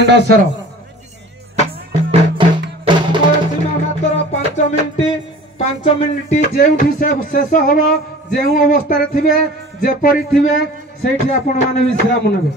Sir मात्र 5 minute जो शेष हम जो अवस्था थे जेपरी थे से आपण मैंने विश्राम ने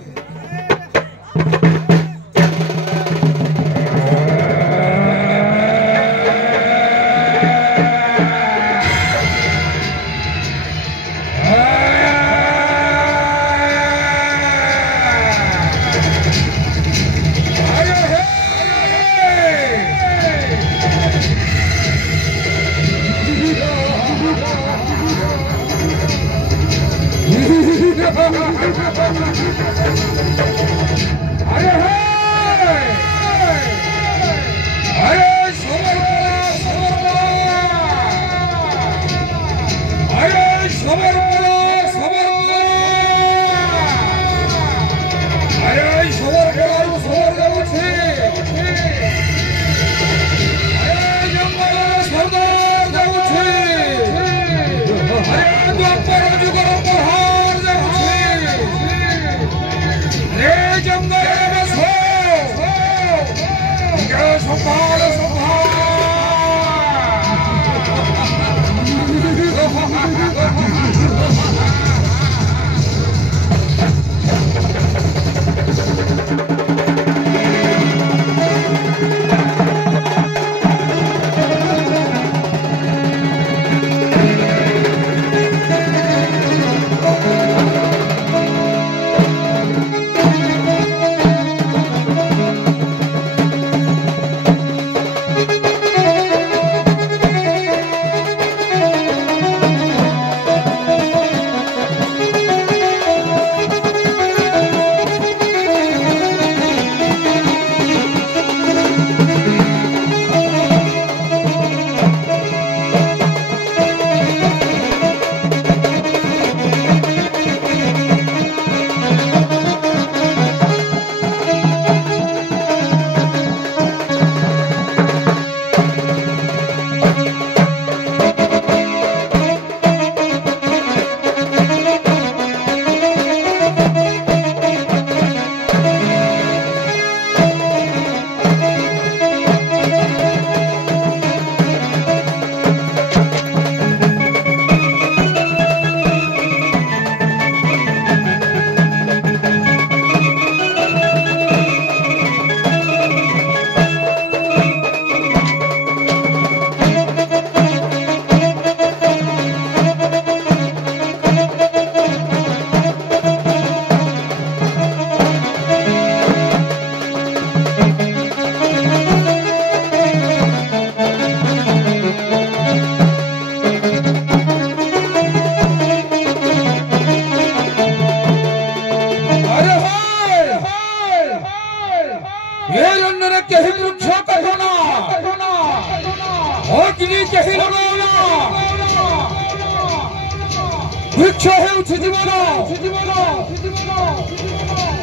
वृक्ष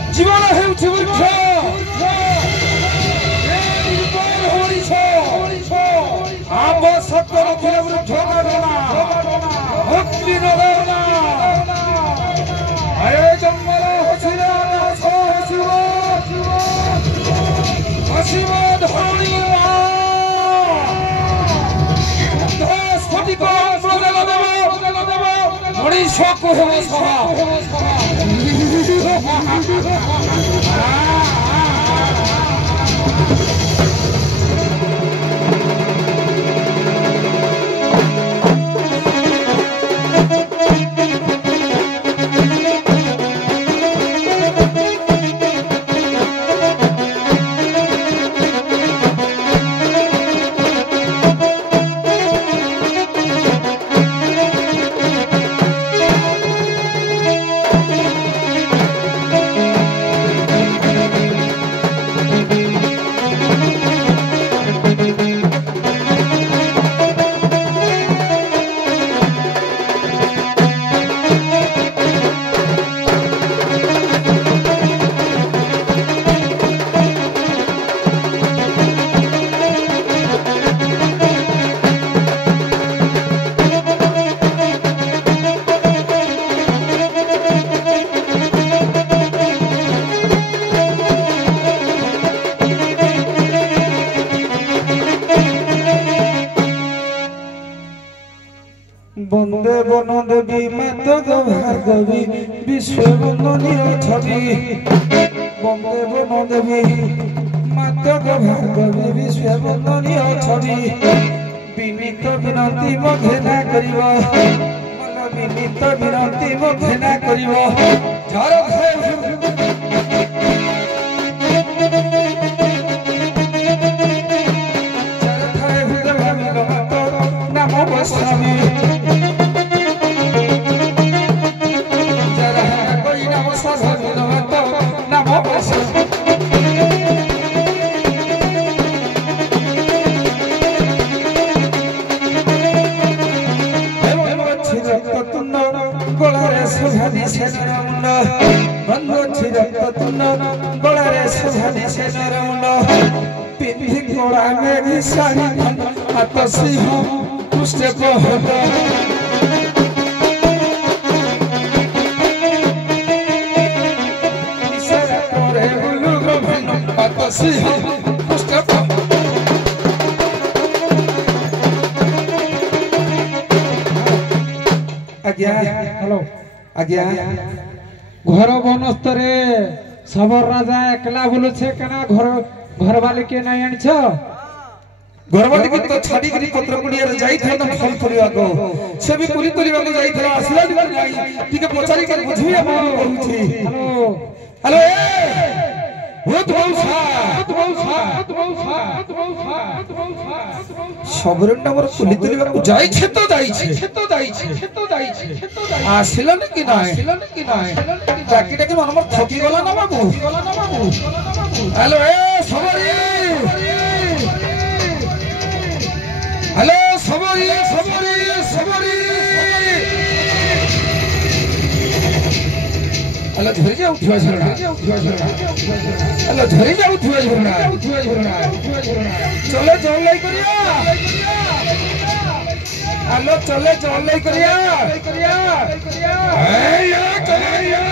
जीवन वृक्ष आवश्यक वृक्ष जंगल हसीब धरणी स्फटिक मनीष को বন্দে বন দেবী মাতক ভার্গবী বিশ্ববন্দনীয় ছবি বন্দে বন দেবী মাতক ভার্গবী বিশ্ববন্দনীয় ছবি বিনীত বিনতি মঘেনা করিব মন বিনীত বিনতি মঘেনা করিব ঝড় Swami Jara koi namo Swami namo Swami Bando chiraktatuna golare sujhadi senaramunda Bando chiraktatuna golare sujhadi senaramunda Pindhi gola meri sari atasiho Puste pohada Isara kore ulu gobhano Atasi puste pohada Agya Hello. Agya घर बनस्तरे सबर राजा एकला बोलछे केना घर वाले के नहीं आनछ घरवाली के तो छाड़ी करी पत्र कुड़िया जाई था ना फल फलिया को से भी पूरी तरीका को जाई था असला दिवर जाई ठीक है पचारी कर बुझी हम कहूची हेलो ए बहुत सबरन नंबर पुली तरीका को जाई छे तो जाई छे आसिला ने कि ना बाकी टाके मन थकी गला ना बाबू हेलो ए सबरी हेलो सबरी हेलो धरी जा उठवा झरना हेलो धरी जा उठवा झरना चले जल लाई करिया हेलो चले जल लाई करिया ए या करिया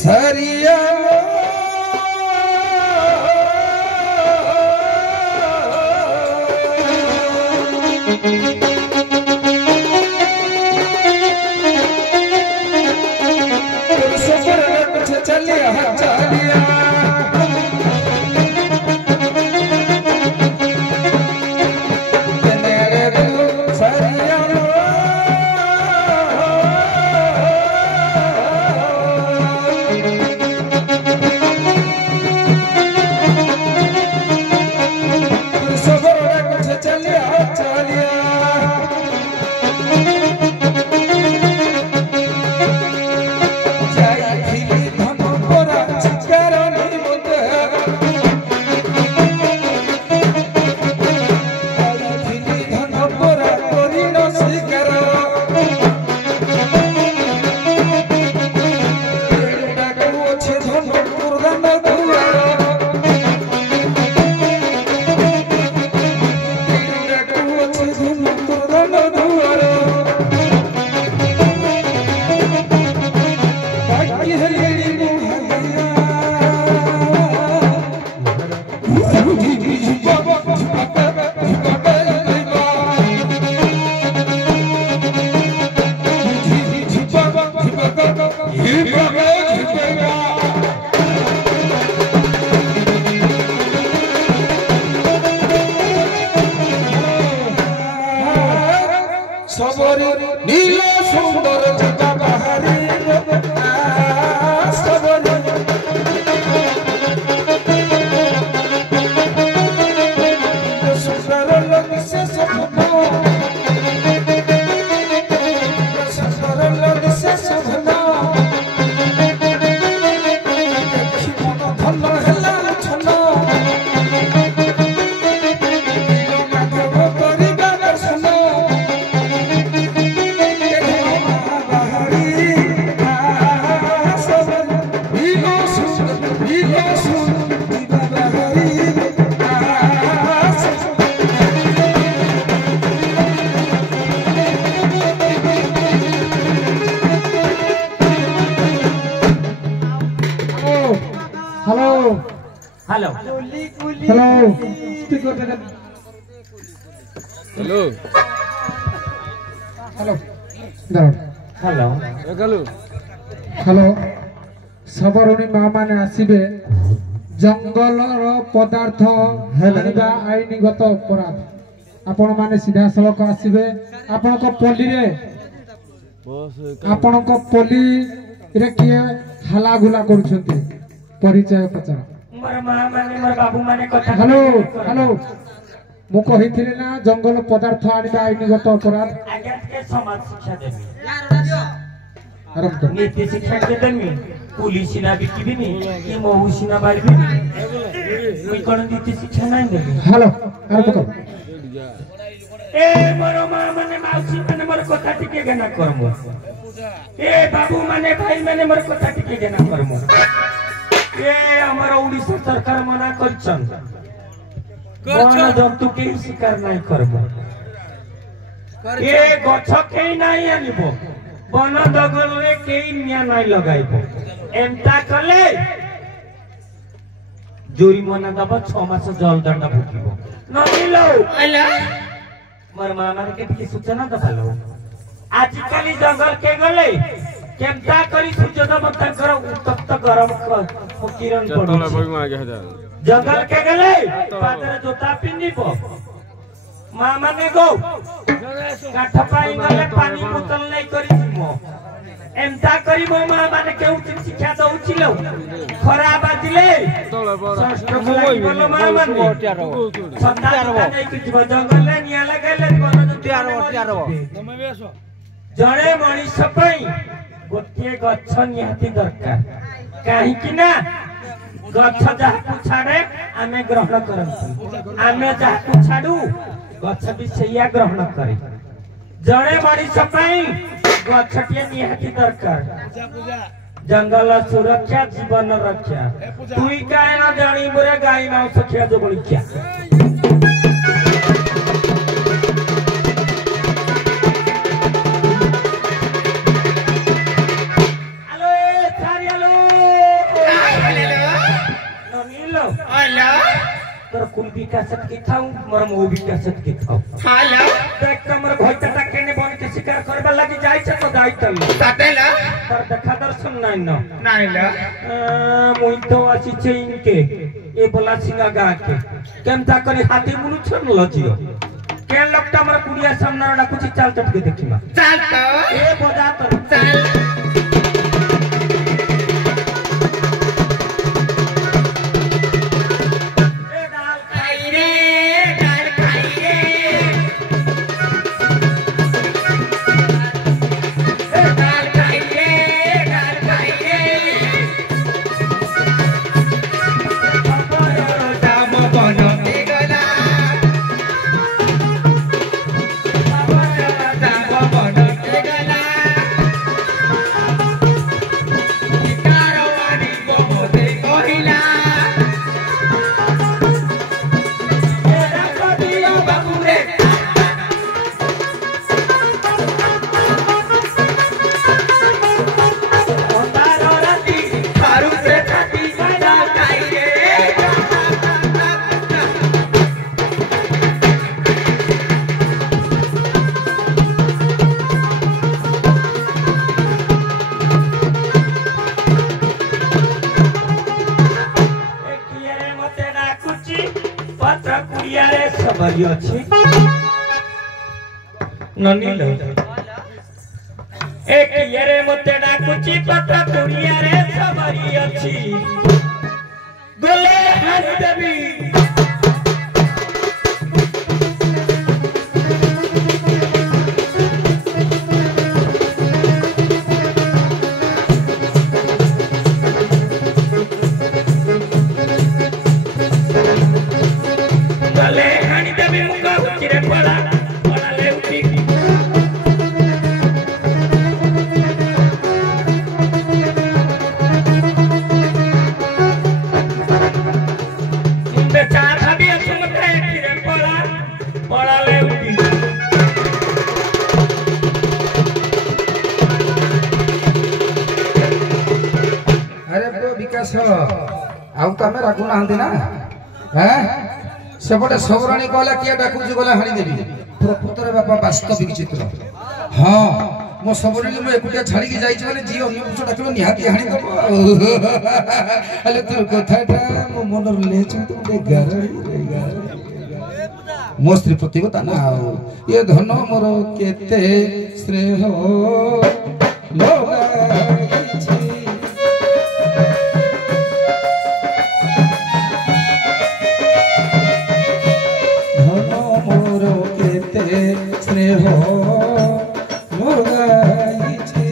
सरिया चलिया सबरी नील सुंदर जगा बाहरी सबरी सुंदर लग से सपना सुंदर लग से सपना धन हला छना हेलो स्पीकर दे hello hello hello hello hello सबरुणी माँ माने आसीबे जंगल पदार्थ हानिबा आईनगत अपराध आपण माने सीधा सड़क आसीबे आपण को पल्ली रे आपण को पल्ली रे किए हला गुला करूछंती परिचय पचार मोर मां माने मोर बाबू माने कथा हेलो हेलो मु कहिथिले ना जंगल पदार्थ आनिबा आईनगत अपराध आज्ञा के समाज शिक्षा देबी आरंभ कर नीति शिक्षा के देबी पुलिस ना बिकिबिनी कि महुसी ना बारबिनी मुई कोन नीति शिक्षा नहीं देबी हेलो आरंभ कर ए मोर मां माने माउसी माने मोर कथा टिके गना करमु ए बाबू माने भाई माने मोर कथा टिके गना करमु ए हमर ओडिशा सरकार मना करछन वन जंतु के शिकार नहीं करबो ए गछ के नहीं आनिबो वन दगल रे के निया नहीं लगाइबो एमता कले जुरिमाना दब 6 मास जल दंड भुकिबो नदिलो आला मोर मामा के की सूचना दबालो आजकल जंगल के गले केमता करी सूर्य देवता करो तप्त गरम किरण पड़ो जंगल के गले पादर जोता पिन्नीबो मां माने गो काठ पाई गले पानी बोतल नहीं करी मो एमता करी मो मां माने के उचित शिक्षा दउचिलो खरा बाजिले षष्ठ क्लास बोलो मां माने सत्ता नहीं कि जंगल ले निया लगेले बन जो जड़े मनुष्य पई गोटे गछ निहाती दरकार काहे कि ना गछ जहा छाड़े आमे ग्रहण करंती आमे जहा छाड़ू गछ भी सैया ग्रहण करे जड़े मनुष्य पई गछटिए निहाती दरकार जंगल सुरक्षा जीवन रक्षा तुई काहे ना जानी मोरे गाई ना सखिया जो बलिया तोर कुल विकासत के थाऊ मोर मो विकासत के थाऊ हाला देख कमर भइता केने बन के शिकार करबा लागि जाय छ तो जाय तल साटेला पर देखा दर्शन नाही न नाही ला मुई तो आसी छै इनके ए बोला सिंगा गा के केमता करे हाथी मुनु छन लजियो के लोकटा मोर कुडिया सामने ना कुछ चाल चट के देखिमा चाल तो ए बजा तो चाल ननीलो एक येरे मते डाकुची पत्ता कुड़िया रे सबरी अछि गोले हाथ देबी गोले हाथ देबी मुका उचिरे पड़ा पड़ा ले उठी विकास आउ तमे राखु ना হ্যাঁ সেপটে সবরাণী কহিলা কিଏ ডাকুଛୁ গলে হাଣି দেବି ପ୍ରକୃତରେ ବାପା ବାସ୍ତବିକ ଚିତ୍ର ହଁ ମୋ ସବୁବେଳେ ମୁଁ ଏକୁଟିଆ ଛାଡ଼ିକି ଯାଇଛି ମାନେ ଯିଏ ଅନ୍ୟ ପୁରୁଷ ଡାକିବ ନିହାତି ହାଣି ଦବ ହେଲେ ତୋ କଥାଟା ମୋ ମନର ଲେଚୁ ତ ମୋ ସ୍ତ୍ରୀ ପ୍ରତିଭତା ନା ଆଉ ଏ ଧନ ମୋର କେତେ ସ୍ନେହ ଲଗାଇଛି ଧନ ମୋର କେତେ ସ୍ନେହ ଲଗାଇଛି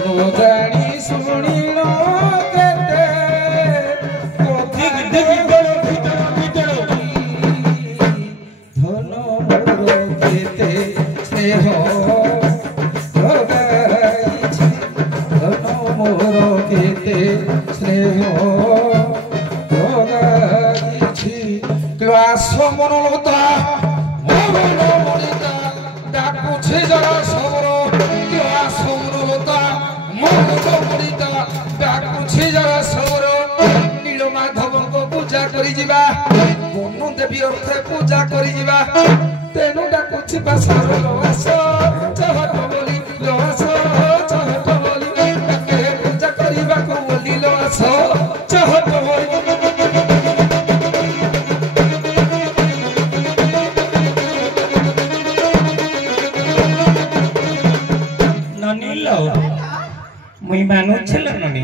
ନ ଜାଣି ଶୁଣି মনলতা মনলতা ডাকুছে যারা সবর ক্লাস মনলতা মনলতা ডাকুছে যারা সবর নীলমাধবଙ୍କ ପୂଜା କରି ଯିବା ବନ ଦେବୀ ଅର୍ଥେ ପୂଜା କରି ଯିବା ତେଣୁ ଡାକୁଛି ବାସର ଆସ ଚହଟ ବୋଲି ଆସ ଚହଟ ବୋଲି ଡାକେ ପୂଜା କରିବାକୁ ବୋଲି ଆସ ଚହଟ ବୋଲି मुई मानु छल ननी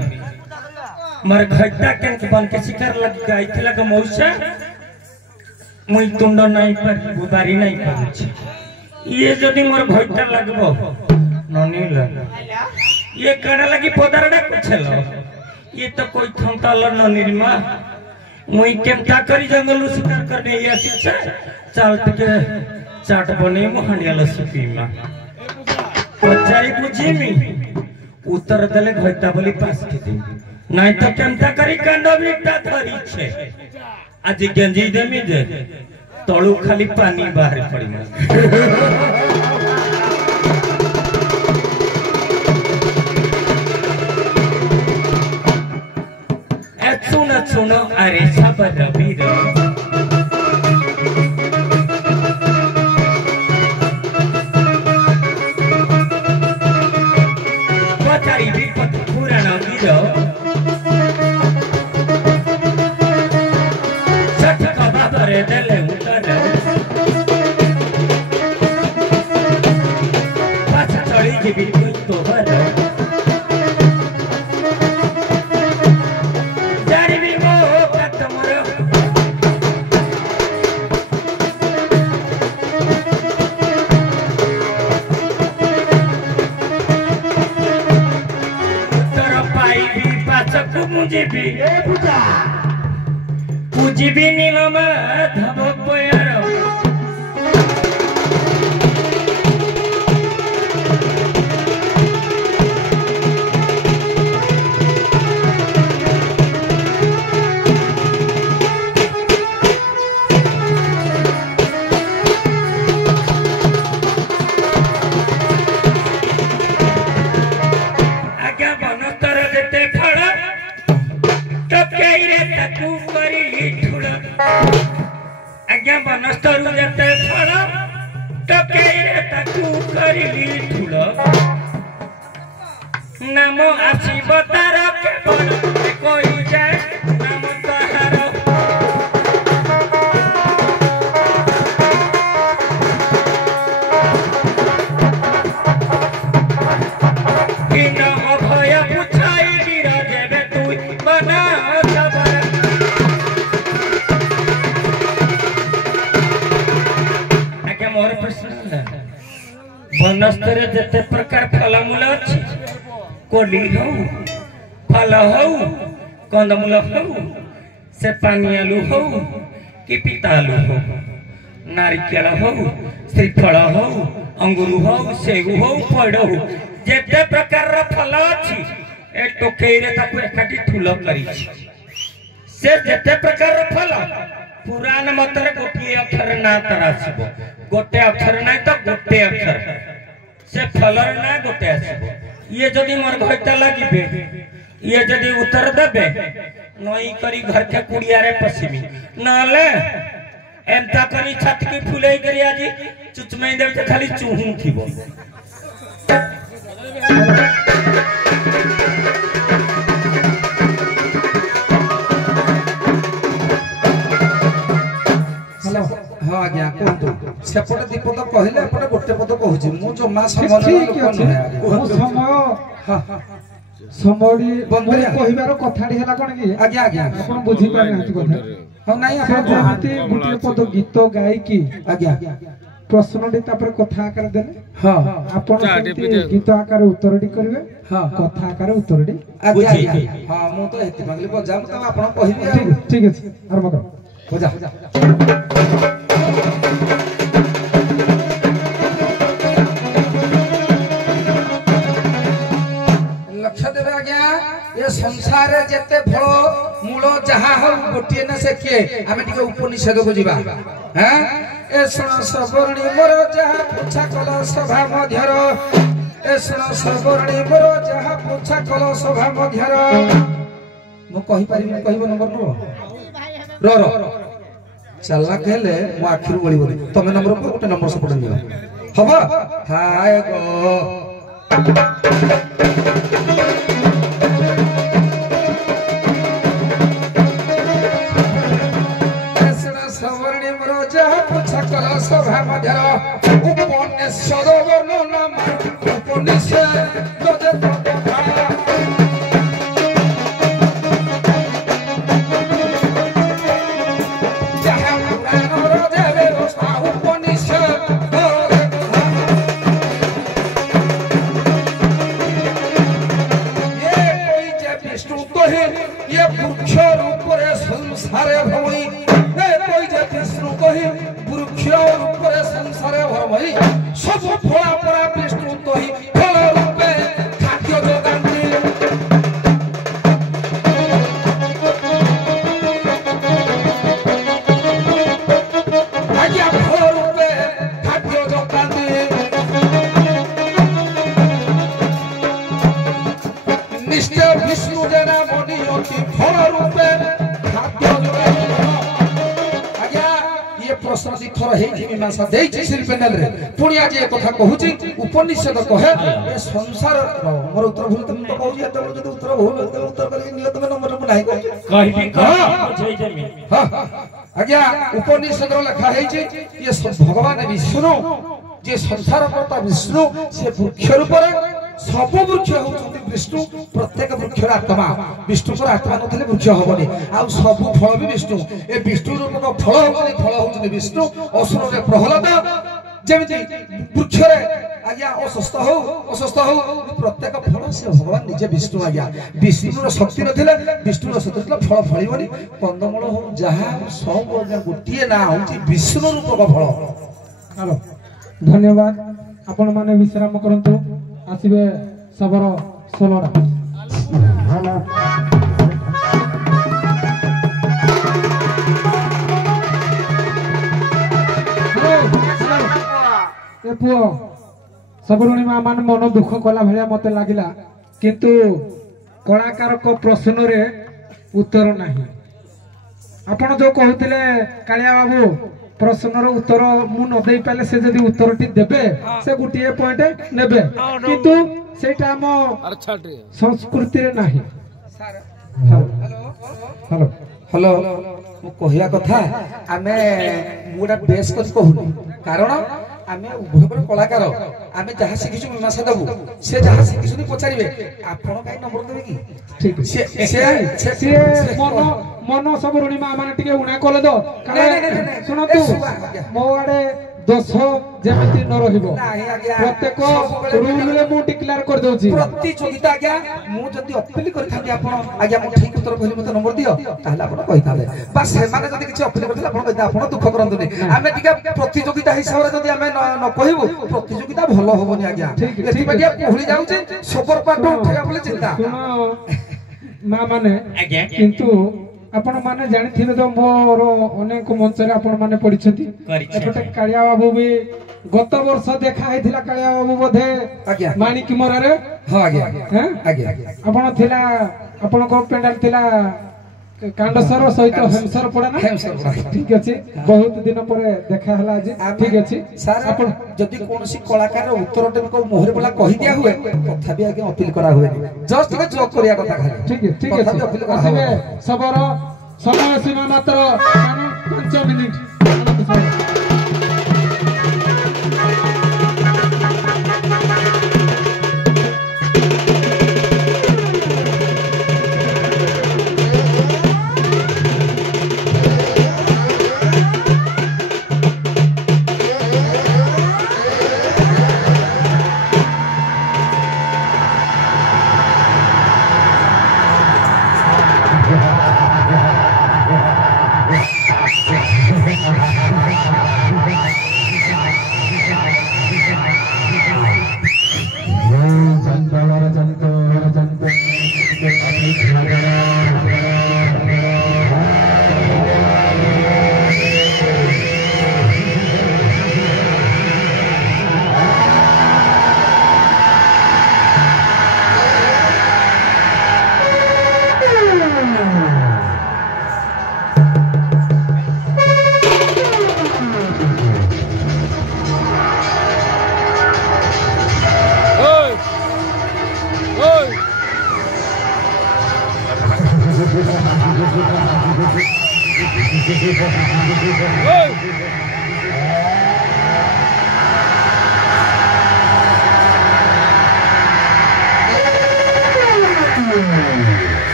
मर घट्टा के बन के शिकार लग गई थिला के मौसा मुई तुंड नहीं पर बुदारी नहीं पर ये जदी मोर घट्टा लगबो ननी लग ये कण लगी पदारडा कुछलो ये तो कोई थंताल ननी मा मुई केमता करी जंगल शिकार करने ये शिक्षा चालत के चाट बने मोहनियाल सुपीमा पचाई बुझी मी उत्तर दले घट्टा बोली पास के नहीं तो केमता करी कांडबिटा धरी छे आज गंजी देमी दे तळू खाली पानी बाहर पड़ी सुनो सुनो अरे सबर रबीर पूजी भी नीलम धबक पयारो आज्ञा बनस्तर देते फड़ा आज्ञा बनस्तर जते फल टकेरे ताकू करिली ठुल नाम आसीब तार केवल कोई जाए नाम तहार इन अभय पुछाई गिरा देवे तू बना मोर प्रश्न बनस्तर जते प्रकार फलमूल अछि कोली हो फल हो कंदमूल हो से पानी आलू हो कि पिता आलू हो नारिकेल हो श्रीफल हो अंगूर हो सेऊ हो फड़ हो जते प्रकार फल अछि ए टोकेरे ताकू एकाठी ठुल करी से जते प्रकार फल पुराण मतरे गोटे अक्षर ना तरासिबो गोटे अक्षर ना तो गोटे अक्षर से फलर ना गोटे आसीबो ये जदि मोर घरटा लगिबे ये जदि उत्तर देबे नई करी घर के कुड़िया रे पसिमी नाले एमता करी छत की फुले करी आज चुचमे देव के खाली चूहू थीबो हेलो हां आज्ञा कोंतु सेपटे दीपद कहले एपटे गोटे पद कहूची मु जो मा समय ठीक ଅଛି ମୁଁ ସମୟ ବନ୍ଧୁରେ କହିବାର କଥାଟି ହେଲା କଣ କି आज्ञा आज्ञा ଆପଣ ବୁଝି ପାରିନାହାନ୍ତି କଥା हां नाही ସେ आपण ଯେମିତି ଗୋଟିଏ ପଦ ଗୀତ ଗାଇକି आज्ञा ପ୍ରଶ୍ନଟି ତାପରେ କଥା ଆକାର ଦେଲେ हां ଆପଣ ସେମିତି ଗୀତ ଆକାରରେ ଉତ୍ତରଟି କରିବେ हां କଥା ଆକାରରେ ଉତ୍ତରଟି आज्ञा आज्ञा हां मु तो हेति मागली बजा मु त आपण कहबी ଠିକ ଅଛି ଆରମ୍ଭ କର बजा लक्ष्य देवे आज्ञा ये संसार जेते फल मूल जहा हो गोटिए न से के आमे टिके उपनिषद को जीवा हैं ए सुन सबरणी मोर जहा पूछा कल सभा मध्यर ए सुन सबरणी मोर जहा पूछा कल सभा मध्यर मु कहि परिबि कहबो नंबर नो रो चला कहले मु आखिरु बळिबो तमे नंबर को गोटे नंबर सपोर्ट नियो हबो हाय गो सवर्णी मरोज पूछा कल सभा मध्यर उपनिषद वर्णन उपनिषद ये वृक्ष रूप संसार भवई विष्णु कही वृक्ष रूप संसार भवई सब फला परा विष्णु कही फल रूपे खाद्य जोगांती आज्ञा फल रूपे खाद्य जोगांती निश्चय विष्णु जना मणि अति फल रूपे खाद्य जोगांती प्रश्न दिखर हेछि मीमांसा देछि श्री पैनल रे पुणी आज ए कथा कहूछि उपनिषद कहे ए संसार मोर उत्तर भूल तुम तो कहूछि एते जदि उत्तर भूल तो उत्तर करी नियो तमे नंबर मु नाही कहि बुझाई देमी हां आज्ञा उपनिषद रो लिखा हेछि ये भगवान विष्णु जे संसार कर्ता विष्णु से वृक्ष रूप रे सब वृक्ष होउछन्ति विष्णु प्रत्येक वृक्ष आत्मा विष्णु पर आत्मा नथले वृक्ष होबनी आ सब फल भी विष्णु ए विष्णु रूपक फल होबनी फल होउछन्ति विष्णु असुर रे प्रहलाद जेमिति वृक्ष रे आज्ञा अस्वस्थ हो प्रत्येक फल से भगवान निजे विष्णु आज्ञा विष्णु रो शक्ति नथिले विष्णु रो शक्ति नथिले फल फळिबनी कंदमूल हो जहा सब गोटिए ना होउछि विष्णु रूपक फल हेलो धन्यवाद आपण माने विश्राम करंतु आसीबे सबरो 16 हेलो ए पुओ सबरुणी मा मान मन दुख कला भलिया मते लागिला किंतु कलाकार को प्रश्न रे उत्तर नाही आपण जो कहउतिले कालिया बाबू प्रश्नर उत्तर मु न दे पाले से जदी उत्तरटी देबे से गुटिए पॉइंट नेबे किंतु सेटा हम संस्कृति रे नाही हेलो हेलो मु कहिया कथा आमे मुडा बेस कर कहूनी कारण आमे उभय कलाकार आमे जहा शिखिछु मीमांसा दबु से जहा शिखिछु पचारिबे आपण काई नंबर देबे की ठीक से मन सब ऋणी मा माने टिके उणा कोले दो सुनो तू मो आडे दोष जेमिति न रहिबो प्रत्येक रूल ले मु डिक्लेयर कर दोछि प्रतियोगिता आज्ञा मु जदी अपील करि थांती आपण आज्ञा मु ठीक उत्तर कहली मते नंबर दियो ताहले आपण कहि थाले बस से माने जदी किछि अपील करथिले आपण कहि आपण दुख करंतुनी आमे टिके प्रतियोगिता हिसाब रे जदी आमे न कहिबो प्रतियोगिता भलो होबनी आज्ञा एति बडिया कोहली जाउचे सुपर पाट उठेगा बोले चिंता सुनो मा माने किंतु ଆପଣ ମାନେ ଜାଣିଥିବେ ତ ମୋର ଅନେକ ମଞ୍ଚରେ ଆପଣ ମାନେ ପଢିଛନ୍ତି କରିଛି। ଏପଟେ କାଳିଆ ବାବୁ ବି ଗତ ବର୍ଷ ଦେଖା ହେଇଥିଲା କାଳିଆ ବାବୁ ବୋଧେ ଆଜ୍ଞା। ମାଣିକି ମରାରେ ହଁ ଆଜ୍ଞା ହେଁ? ଆଜ୍ଞା ଆପଣ ଥିଲା ଆପଣଙ୍କ ପେଣ୍ଡାଲ ଥିଲା କାଣ୍ଡସର ସହିତ ହେମସର ପଡା ନା ହେମସର ପଡା। ଠିକ ଅଛି ବହୁତ ଦିନ ପରେ ଦେଖା ହେଲା ଆଜି ଠିକ ଅଛି ସାର୍ ଆପଣ ଯଦି କୌଣସି କଳାକାରର ଉତ୍ତରଟେ ମୁହଁରେ ବୋଲା କହିଦିଆ ହୁଏ ତଥାପି ଆଜ୍ଞା ଅପିଲ କରା ହୁଏନି ଜଷ୍ଟ ଟିକେ ଜୋକ୍ କରିବା କଥା ଖାଲି ଠିକ ଠିକ ଅଛି ତଥାପି ଅପିଲ କରା ଆସିବେ ହୁଏ ସବର ସମୟ ସୀମା ମାତ୍ର 5 ମିନିଟ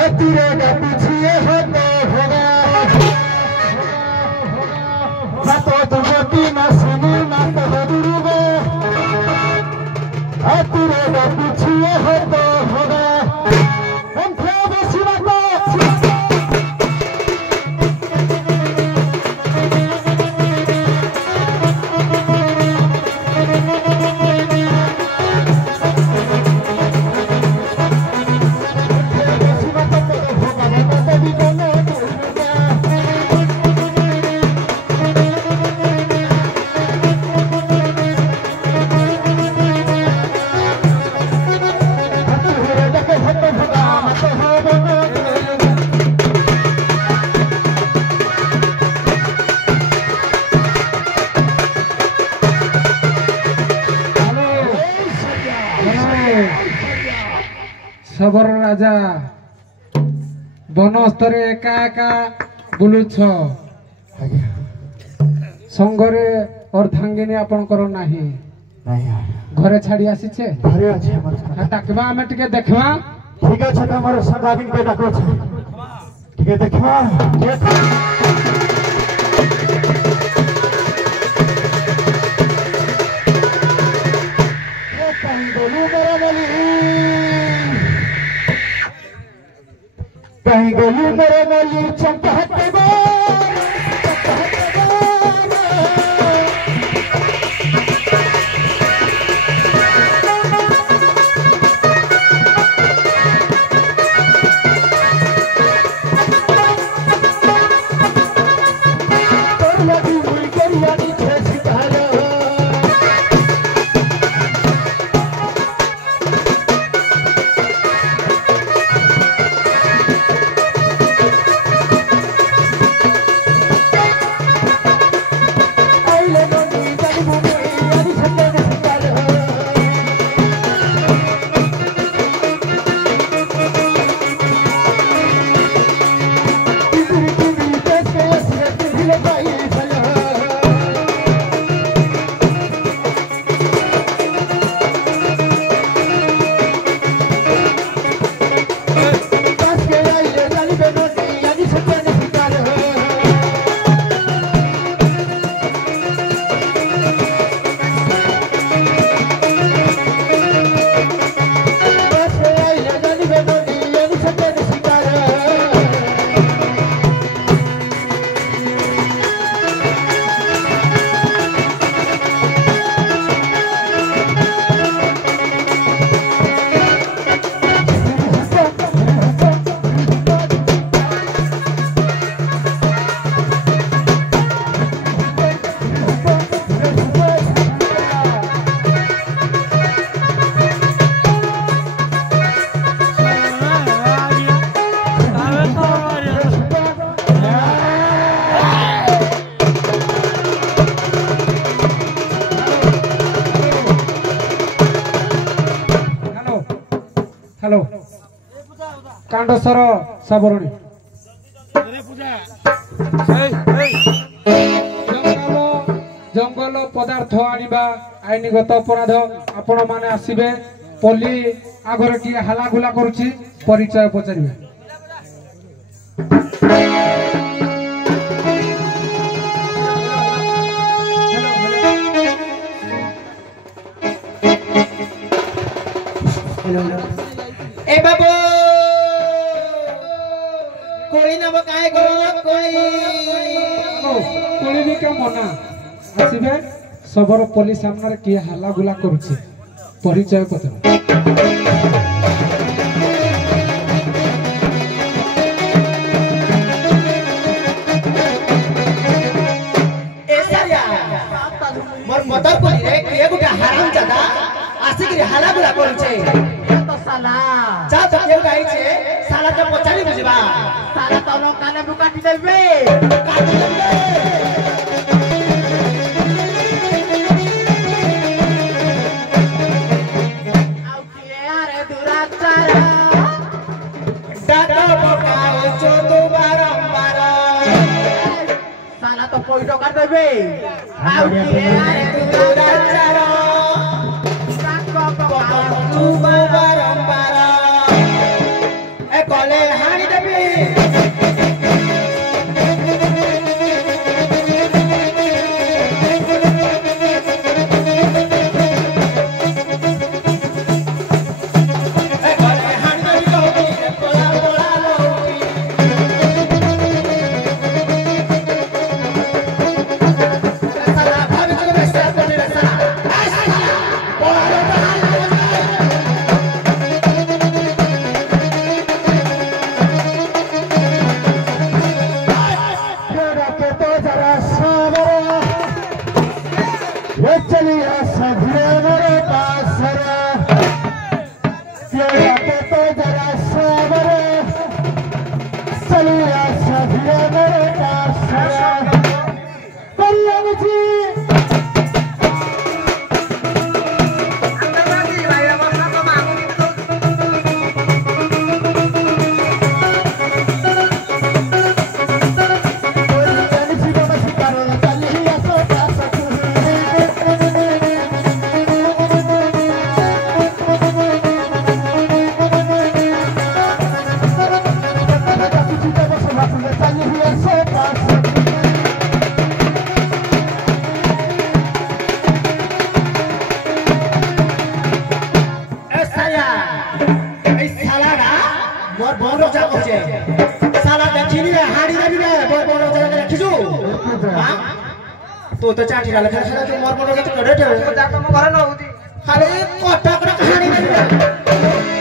हाथीरे का पीछे होते होगा ना तो जगती ना सुनी ना तो दुरुगो हाथीरे का पीछे होते होगा हम खेब सिवाको सबର ରାଜା ବନସ୍ତରେ ଏକା ଏକା ବୁଲୁଛ ସଙ୍ଗରେ ଅର୍ଦ୍ଧାଙ୍ଗିନୀ ଆପଣଙ୍କର ନାହିଁ ଘରେ ଛାଡି ଆସିଛେ ଘରେ ଅଛି ଡାକିବା ଆମେ ଟିକେ ଦେଖିବା ठीक है हमारे सगागिन के डाको ठीक है देखा कहीं गोलू मेरे मोली चंपहते हेलो कांडसर सबरणी जंगल पदार्थ आनिबा आईनगत अपराध आपण माने आसीबे पल्ली आगरे की हालागुला करूची परिचय पचारिबे ए बाबू कोई ना बकाए कोई भी का मना आसीबे सबरो पुलिस सामने की हल्ला गुला करूची परिचय पत्र ए सारिया मोर मदर कोली रे के गुटा हराम जादा आसी की हल्ला गुला करूचे तो साला जा तो के गाई छे साला के पचारी बुझबा साला तनो काने बुकाटी देबे काटी देबे कोई टका देबे आउ के आरे तू राचारो ताको पका तू बारंबार ए कले हां तू तो चाटी डाल खा खा तो मोर मोर तो करे दे तो जा तुम घर न होती अरे कोटा कोटा कहानी नहीं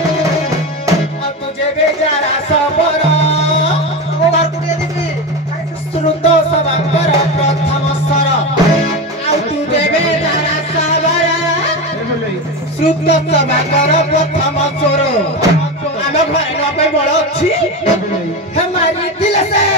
अब तुझे बेचारा सबर ओ घर कुटिया दीदी श्रुत सबाकर प्रथम स्वर आउ तुझे बेचारा सबर श्रुत सबाकर प्रथम स्वर आम घर न पे बड़ अच्छी हमारी दिल से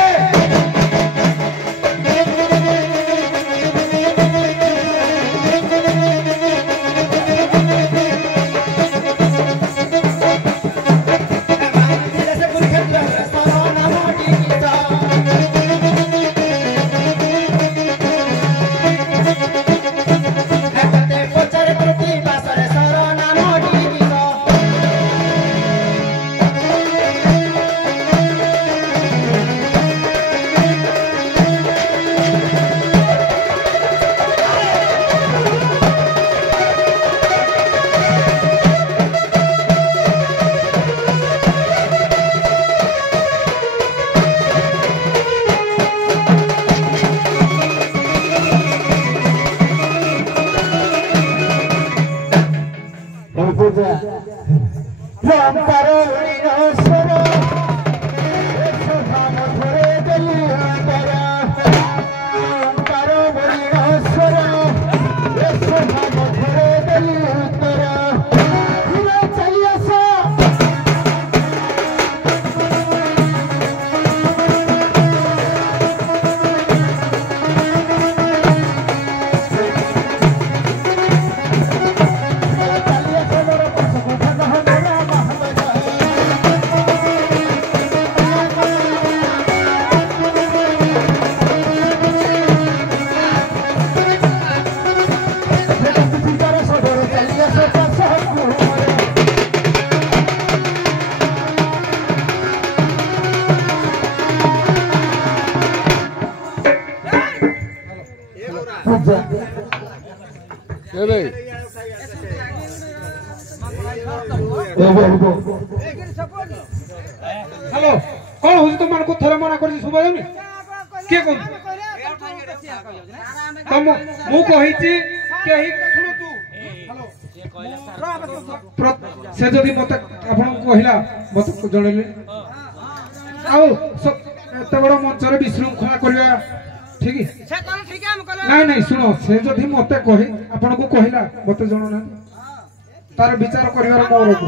हेलो कौन हो तुम मन को थरे मना कर सुबह जाउनी के कोन तुम मु कहि छी केही सुनो तू हेलो से जदी मते आपन कहिला मते जणले आउ एते बड़ मंच रे विशृंखला करबा ठीक है से कोन ठीक है हम कहले नहीं नहीं सुनो से जदी मते कहि आपन को कहिला मते जणो ना तार विचार करिवार मोर को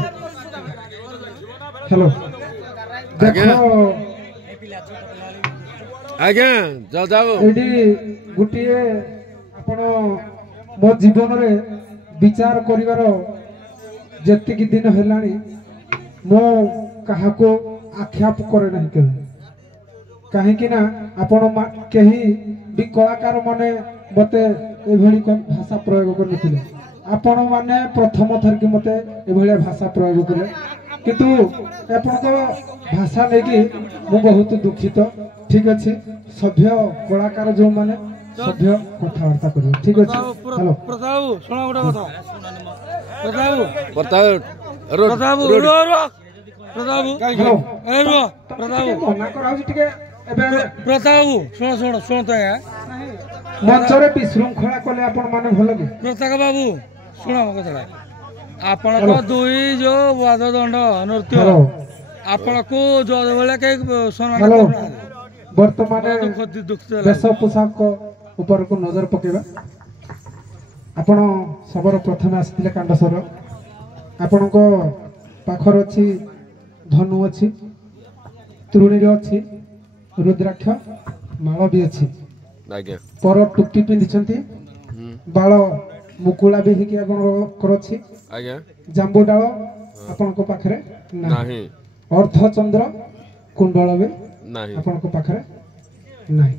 हेलो देखो आज्ञा जाओ जाओ एडी गुटिए आपण मो जीवन रे विचार करिवार जत्ति की दिन हेलानी मो कहा को आख्याप करे नहीं के काहे कि ना आपण कहीं भी कलाकार माने मते एभली भाषा प्रयोग करनिथिले आपण माने प्रथम थर कि मते एभलिया भाषा प्रयोग कले किंतु आपनको भाषा लेकी मु बहुत दुखित ठीक अछि सभ्य कलाकार जो माने सभ्य कथावार्ता करियो ठीक अछि हेलो प्रताप सुना गोटा कथा प्रताप प्रताप प्रताप प्रताप हेलो ए रो प्रताप मना कराउ टिके एबे प्रताप सुन तो या मंचरे विशृंखला कले आपण माने भलो कि प्रताप बाबू सुना मो कथा आपण को दुई जो वाददंड नृत्य हेलो आपण को जो बेले के सम्मान हेलो करू वर्तमान दुख देश पोशाक ऊपर को नजर पकेबा आपण सबरो प्रथम आसिले कांडसर आपण को पाखर अछि धनु अछि त्रुणीर अछि रुद्राक्ष माळ भी अछि आज्ञा पर टुपी पिंधिछंती बाळ मुकुला भी हिकी आपण करछि आज्ञा जांबू डाळ आपण को पाखरे नाही अर्धचंद्र कुंडल भी नाही आपण को पाखरे नाही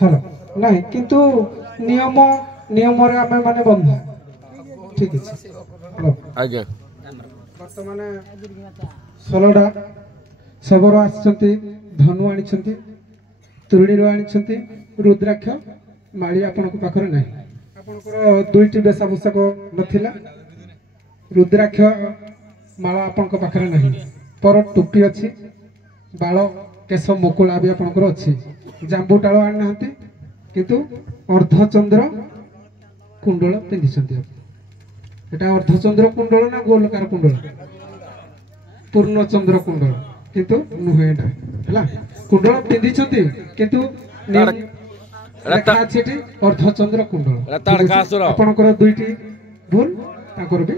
हेलो नहीं किंतु नियम रे आमे माने बंधा ठीक अछि हेलो आज्ञा वर्तमान 16टा सबरो आछंती धनु आनिछंती त्रुणीर आनिछंती रुद्राक्ष माळी आपण को पाखरे नाही आपणकर दुईटी बेसा पोषाक नथिला रुद्राक्ष माला आपण को पाखरे नाही पर टोपी अछि बाळ केश मुकुला भी आपणकर अछि जांबू टाळ आनि नाहंती किंतु अर्धचंद्र कुंडल पिंधिसंती एटा अर्धचंद्र कुंडल ना गोलकार कुंडल पूर्ण चंद्र कुंडल किंतु नुहे एटा हला कुंडल पिंधिसंती किंतु रेखा अछि एटी अर्धचंद्र कुंडल ताड़कासुर आपणकर दुईटी भूल ताकर भी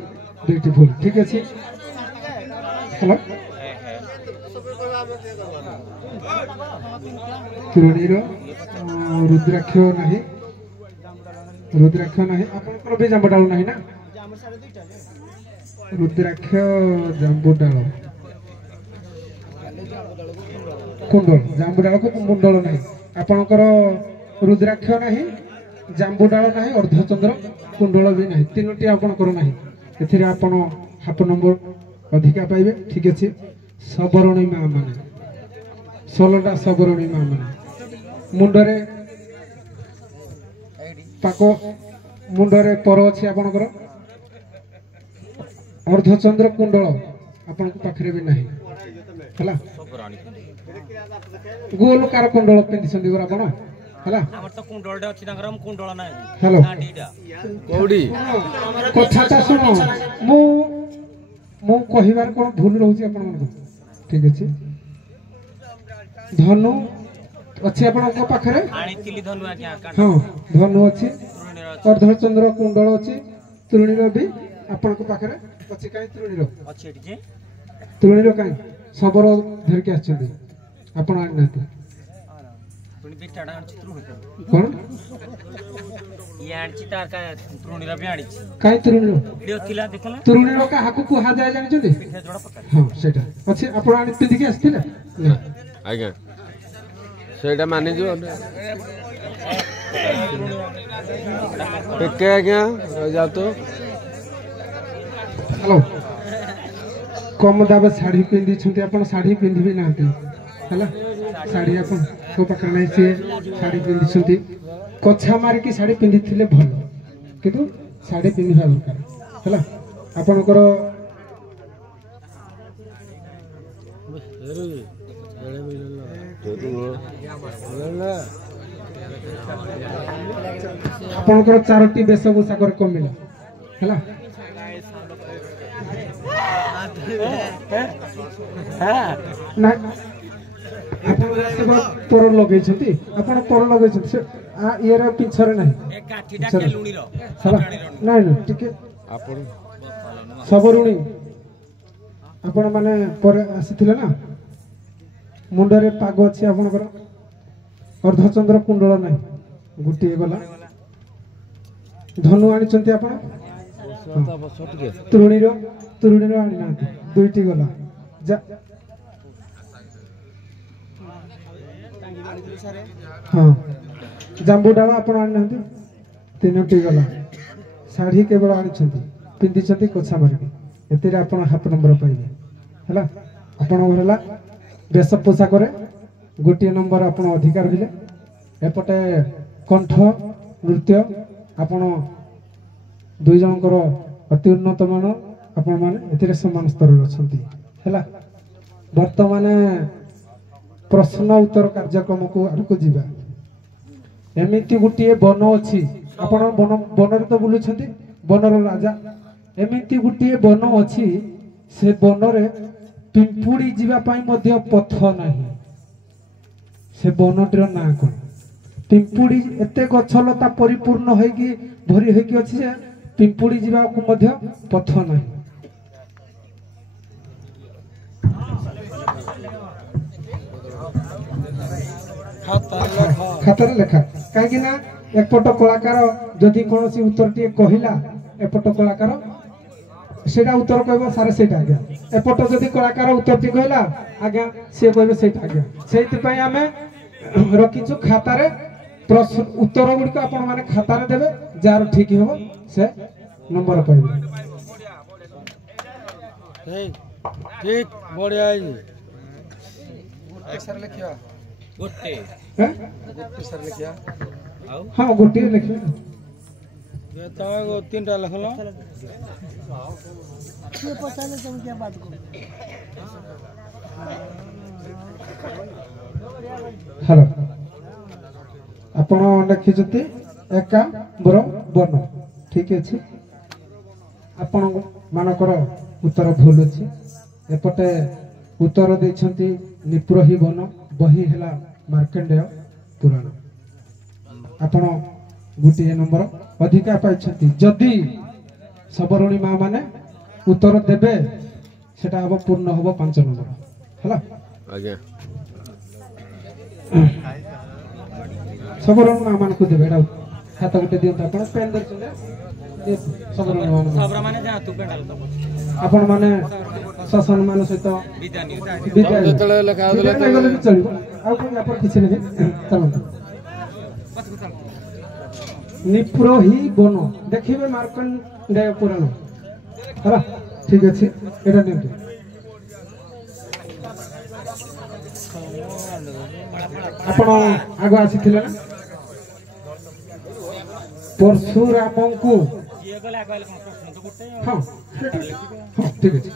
दुईटी भूल ठीक अछि हेलो त्रुणीर रुद्राक्ष नाही आपणकर भी जांबू डाळ नाही ना रुद्राक्ष जांबू डाळ कुंडल जांबू डाळ को कुंडल नाही आपणकर रुद्राक्ष नाही जांबू डाळ नाही अर्धचंद्र कुंडल भी नाही तीनोटी आपणकर नाही एथिरे आपण हाफ नंबर अधिका पाइबे ठीक अछि सबरणी मा माने 16टा सबरणी मा माने मुंडरे पाको मुंडरे पर अछि आपणकर अर्धचंद्र कुंडल आपण पाखरे भी नाही हला गोलकार कुंडल पिंधिसंदी गर आपण हला हमर तो कुंडलडा अछि तांकर कुंडल नाही हेलो कोडी कथाटा सुनो मु कहिबार कोन भूल रहउची आपण मन ठीक अछि धनु अछि आपण को पाखरे आनितिली धनु आज्ञा हां धनु अछि अर्धचंद्र कुंडल अछि त्रुणीर भी आपण को पाखरे अछि काई त्रुणीर अछि एठी जे त्रुणीर काई सबरो धर के आछथि आपण आनि नाते तुणी बिटाडा आछि त्रुणी कोन ये आछि तार का त्रुणीरा भी आछि काई त्रुणीर वीडियो थिला देखला त्रुणीर का हाकु को हा जाय जानि छथि पिठा जोड़ा पका हां सेटा अछि आपण आनि पिंधि के आस्थिले ना आज्ञा ସେଇଟା ମାନିଯିବ ଟିକେ ଆଜ୍ଞା ରହିଯାଉ ତ हेलो कम दाबे साड़ी पिंधि छथि आपण साड़ी पिंधिबे नाते हला साड़ी आपण को पकड़ नै से साड़ी पिंधि छथि कछा मार की साड़ी पिंधि थिले भल किंतु साड़ी पिंधिबा दरकार हला आपणकर आपणकर चारोटी वेशभूषा कर कमिला हला ना आपण पर लगै छथि आपण पर लगै छथि आ इयर पिछरे नाही एक काठीडा के लुणी रो हला नाही ना टिके ଆପଣ सबरुणी आपण माने पर आसीथिले ना मुंडरे पाग अछि आपणकर अर्धचंद्र कुंडल नाही गुटी गला धनु आनि छथि आपण त्रुणीर आनि नाते दुईटी गला हाँ जांबू डाल आपण आनि नाते तीनोटी गला ଶାଢ଼ୀ କେବଳ ଆଣିଛନ୍ତି ପିନ୍ଧିଛନ୍ତି କୋଛା ମାରିକି ଏଥିରେ ଆପଣ ହାଫ ନମ୍ବର ପାଇବେ ହେଲା। ଆପଣଙ୍କର ହେଲା ବେଶ ପୋଷାକରେ ଗୋଟିଏ ନମ୍ବର ଆପଣ ଅଧିକାର ରହିଲେ। ଏପଟେ କଣ୍ଠ ନୃତ୍ୟ ଆପଣ ଦୁଇ ଜଣଙ୍କର ଅତି ଉନ୍ନତମାନ ଆପଣମାନେ ଏଥିରେ ସମାନ ସ୍ତରରେ ଅଛନ୍ତି ହେଲା। ବର୍ତ୍ତମାନ ପ୍ରଶ୍ନ ଉତ୍ତର କାର୍ଯ୍ୟକ୍ରମକୁ ଆଗକୁ ଯିବା। ଏମିତି ଗୋଟିଏ ବନ ଅଛି ଆପଣ ବନରେ ତ ବୁଲୁଛନ୍ତି ବନର ରାଜା। ଏମିତି ଗୋଟିଏ ବନ ଅଛି ସେ ବନରେ ପିମ୍ପୁଡ଼ି ଯିବା ପାଇଁ ମଧ୍ୟ ପଥ ନାହିଁ। ସେ ବନଟିର ନାଁ କ'ଣ? ପିମ୍ପୁଡ଼ି ଏତେ ଗଛଲତା ପରିପୂର୍ଣ୍ଣ ହେଇକି ଭରି ହେଇକି ଅଛି ଯେ ପିମ୍ପୁଡ଼ି ଯିବାକୁ ମଧ୍ୟ ପଥ ନାହିଁ। ଖାତାରେ ଲେଖା କାହିଁକି ନା ଏପଟ କଳାକାର ଯଦି କୌଣସି ଉତ୍ତରଟିଏ କହିଲା ଏପଟ କଳାକାର ସେଇଟା ଉତ୍ତର କହିବ ସାର୍ ସେଇଟା ଆଜ୍ଞା। ଏପଟ ଯଦି କଳାକାର ଉତ୍ତରଟି କହିଲା ଆଜ୍ଞା ସିଏ କହିବେ ସେଇଟା ଆଜ୍ଞା। ସେଇଥିପାଇଁ ଆମେ ରଖିଛୁ ଖାତାରେ ଉତ୍ତର ଗୁଡ଼ିକ ଆପଣ ମାନେ ଖାତାରେ ଦେବେ। ଯାହାର ଠିକ ହେବ ସେ ନମ୍ବର ପାଇବେ। ଠିକ ବଢିଆ ହେଇଛି। ହଁ ଗୋଟିଏ ଲେଖିବେ। ତମେ ତିନିଟା ଲେଖଲ। ହ୍ୟାଲୋ ଆପଣ ଲେଖିଛନ୍ତି ଏକାମ୍ର ବନ ଠିକ ଅଛି। ଆପଣ ମାନଙ୍କର ଉତ୍ତର ଭୁଲ ଅଛି। ଏପଟେ ଉତ୍ତର ଦେଇଛନ୍ତି ନିପ୍ରହି ବନ ବହି ହେଲା ମାର୍କଣ୍ଡେୟ ପୁରାଣ। ଆପଣ ଗୋଟିଏ ନମ୍ବର ଅଧିକା ପାଇଛନ୍ତି। ଯଦି ସବରୁଣୀ ମା ମାନେ ଉତ୍ତର ଦେବେ ସେଟା ହବ ପୂର୍ଣ୍ଣ ହବ 5 ନମ୍ବର ହେଲା। ଆଜ୍ଞା ସବରୁଣୀ ମା ମାନଙ୍କୁ ଦେବେ। ଏଟା ହାତ ଗୋଟେ ଦିଅନ୍ତୁ। ଆପଣ ପେନ୍ ଧରିଛନ୍ତି ସବରୁଣୀ ମା ଆପଣ ମାନେ ସସମ୍ମାନ ସହିତ ବିଦାୟ ଯେତେବେଳେ ଲେଖା ହଉଥିଲା ନେଇଗଲେ ବି ଚଳିବ। ଆଉ କଣ ଆପଣ କିଛି ନାହିଁ ଚାଲନ୍ତୁ। ନିପ୍ରହି ବନ ଦେଖିବେ ମାର୍କଣ୍ଡେୟ ପୁରାଣ ହେଲା। ଠିକ ଅଛି ଏଇଟା ନିଅନ୍ତୁ। ଆପଣ ଆଗ ଆସିଥିଲେ ନା ପରଶୁରାମଙ୍କୁ ହଁ ଠିକ ଅଛି।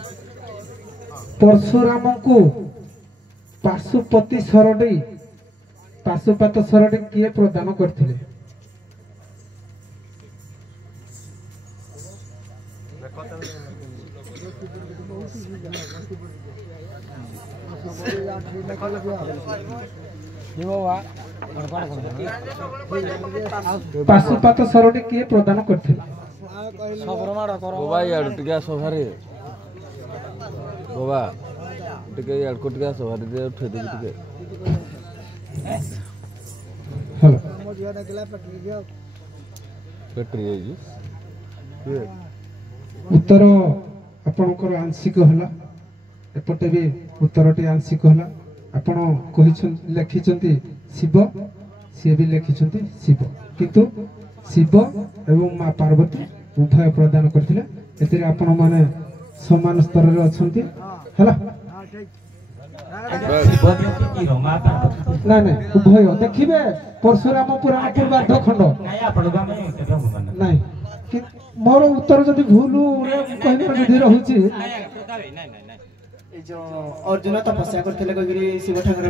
ପରଶୁରାମଙ୍କୁ ପାଶୁପତି ସରଟି ପାଶୁପାତ ସରଟି କିଏ ପ୍ରଦାନ କରିଥିଲେ? ପାଶୁପାତ ସରଟି କିଏ ପ୍ରଦାନ କରିଥିଲେ? ବାବା ଇଆଡ଼ୁ ଟିକେ ଆସ ଭାରି ବାବା ଟିକେ ଇଆଡ଼କୁ ଟିକେ ଆସ ଭାରି ଟିକେ ଉଠେଇଦେବି ଟିକେ। ହ୍ୟାଲୋ ବ୍ୟାଟେରୀ ଯାଇଛି। ଉତ୍ତର ଆପଣଙ୍କର ଆଂଶିକ ହେଲା। ଏପଟେ ବି ଉତ୍ତରଟି ଆଂଶିକ ହେଲା। ଆପଣ କହିଛନ୍ତି ଲେଖିଛନ୍ତି ଶିବ ସିଏ ବି ଲେଖିଛନ୍ତି ଶିବ କିନ୍ତୁ ଶିବ ଏବଂ ମା ପାର୍ବତୀ ଉଭୟ ପ୍ରଦାନ କରିଥିଲେ। ଏଥିରେ ଆପଣ ମାନେ ସମାନ ସ୍ତରରେ ଅଛନ୍ତି ହେଲା। ନାଇଁ ନାଇଁ ଉଭୟ ଦେଖିବେ ପରଶୁରାମ ପୁରାଣ ପୂର୍ବାର୍ଦ୍ଧ ଖଣ୍ଡ ନାଇଁ ମୋର ଉତ୍ତର ଯଦି ଭୁଲ କହିବାର ଯଦି ରହୁଛି अर्जुन तपस्या करथिले कहिरी शिव ठाकुर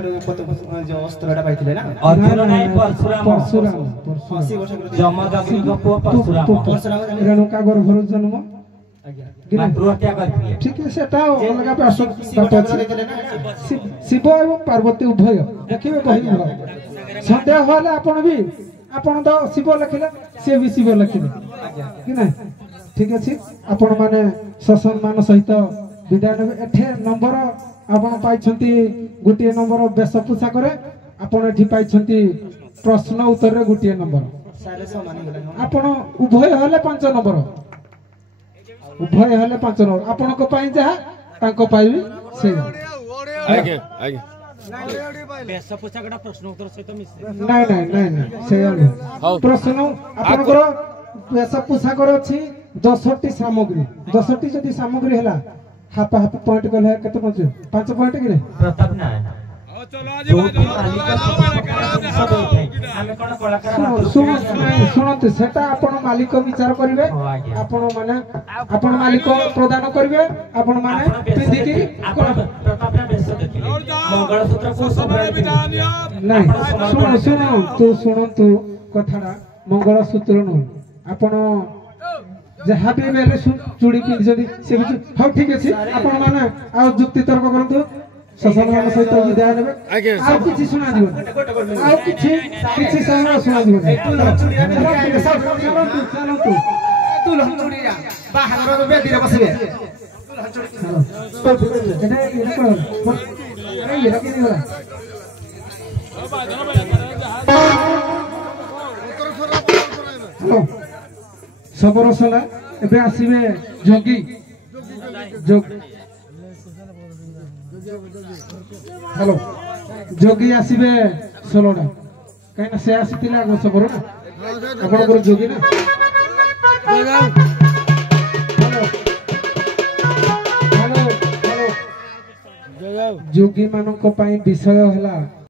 जो अस्त्रटा पाइथिले ना अर्जुन नाही परशुराम शिव ठाकुर जमदग्निको पुଅ परशुराम रेणुका गर्भर जन्म मातृहत्या करथिले ठीक है सेटा अलगा पास शिव एवं पार्वती उभय देखिबे बही सन्देह होले आपण भी आपण तो शिव लिखिले से भी शिव लिखिले कि ना ठीक अछि आपण माने ससम्मान सहित विदाय नेबे। एठे नंबर आपण पाइछंती गोटिए नंबर बेस पोशाकरे आपण एठी पाइछंती प्रश्न उत्तर रे गोटिए नंबर सारे समान होला आपण उभय हले 5 नंबर उभय हले 5 नंबर आपण को पाई जहा तांको पाइबी से आगे आगे बेस पोशाकटा प्रश्न उत्तर सहित मिसे नहीं नहीं नहीं नहीं से प्रश्न आपण को ବେଶ ପୋଷାକର ଅଛି 10ଟି ସାମଗ୍ରୀ 10ଟି ଯଦି ସାମଗ୍ରୀ ହେଲା ହାଫ ହାଫ ପଏଣ୍ଟ କଲେ କେତେ ପଡୁଛି 5 ପଏଣ୍ଟ କି ପ୍ରତାପ ନା ଶୁଣନ୍ତୁ ସେଟା ଆପଣ ମାଲିକ ବିଚାର କରିବେ ଆପଣ ମାଲିକ ପ୍ରଦାନ କରିବେ ଆପଣ ମାନେ ପିନ୍ଧିକି ନାଇଁ ଶୁଣନ୍ତୁ କଥାଟା ମଙ୍ଗଳସୂତ୍ର ନୁହଁ ଆପଣ ଯାହା ବି ହେଲେ ଚୁଡ଼ି ପିନ୍ଧିଛନ୍ତି ସେ ହଉ ଠିକ ଅଛି ଆପଣ ମାନେ ଆଉ ଯୁକ୍ତି ତର୍କ କରନ୍ତୁ ଶଶନମାନ ସହିତ ବିଦାୟ ନେବେ ଆଉ କିଛି ଶୁଣାଯିବ ଆଉ କିଛି ସମୟ ଶୁଣାଯିବ ଚାଲନ୍ତୁ ବାହାଘର ବେଦିରେ ବସିବେ ସବର ସଲା ଏବେ ଆସିବେ ଯୋଗୀ ହ୍ୟାଲୋ ଯୋଗୀ ଆସିବେ 16ଟା କାହିଁକିନା ସେ ଆସିଥିଲେ ଆଗ ସବର ନା ଆପଣଙ୍କର ଯୋଗୀ ନା ଯୋଗୀ ମାନଙ୍କ ପାଇଁ ବିଷୟ ହେଲା